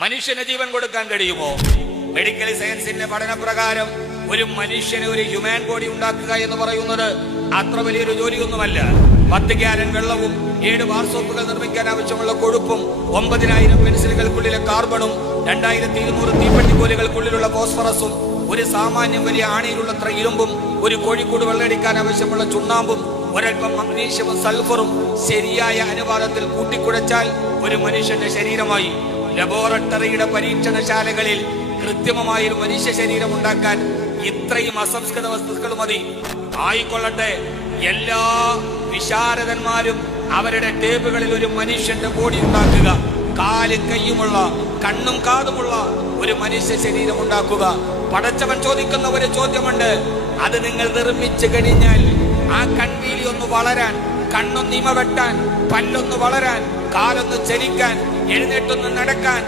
മനുഷ്യന് ജീവൻ കൊടുക്കാൻ കഴിയുമോ? മെഡിക്കൽ സയൻസിന്റെ പഠനപ്രകാരം ഒരു മനുഷ്യന് ഒരു ഹ്യൂമൻ ബോഡി ഉണ്ടാക്കുക എന്ന് പറയുന്നത് അത്ര വലിയൊരു ജോലിയൊന്നുമല്ല. 10 ഗാലൻ വെള്ളവും 7 ബാർ സോപ്പുകൾ നിർമ്മിക്കാൻ ആവശ്യമുള്ള കൊഴുപ്പും 9000 പെൻസിലുകൾക്കുള്ളിലെ കാർബണും 2200 തീപ്പെട്ടിക്കോലുകൾക്കുള്ളിലുള്ള ഫോസ്ഫറസും ഒരു സാമാന്യം വലിയ ആണിയിലുള്ളത്ര ഇരുമ്പും ഒരു കോഴിക്കോട് വെള്ളടിക്കാൻ ആവശ്യമുള്ള ചുണ്ണാമ്പും ഒരൽപ്പം മഗ്നീഷ്യവും സൾഫറും ശരിയായ അനുപാതത്തിൽ കൂട്ടിക്കുഴച്ചാൽ ഒരു മനുഷ്യന്റെ ശരീരമായി. ലബോറട്ടറിയുടെ പരീക്ഷണശാലകളിൽ കൃത്രിമമായൊരു മനുഷ്യ ശരീരം ഉണ്ടാക്കാൻ ഇത്രയും അസംസ്കൃത വസ്തുക്കൾ മതി. ആയിക്കൊള്ളട്ടെ, എല്ലാ വിശാരദന്മാരും അവരുടെ ടേബുകളിൽ ഒരു മനുഷ്യന്റെ ബോഡി ഉണ്ടാക്കുക, കാലും കയ്യുമുള്ള കണ്ണും കാതുമുള്ള ഒരു മനുഷ്യ ശരീരം ഉണ്ടാക്കുക. പടച്ചവൻ ചോദിക്കുന്ന ഒരു ചോദ്യമുണ്ട്. അത് നിങ്ങൾ നിർമ്മിച്ചു കഴിഞ്ഞാൽ ആ കൺവീലി ഒന്ന് വളരാൻ, കണ്ണൊന്ന് ഇമ വെട്ടാൻ, പല്ലൊന്ന് വളരാൻ, കാലൊന്ന് ചലിക്കാൻ, എഴുന്നേറ്റൊന്ന് നടക്കാൻ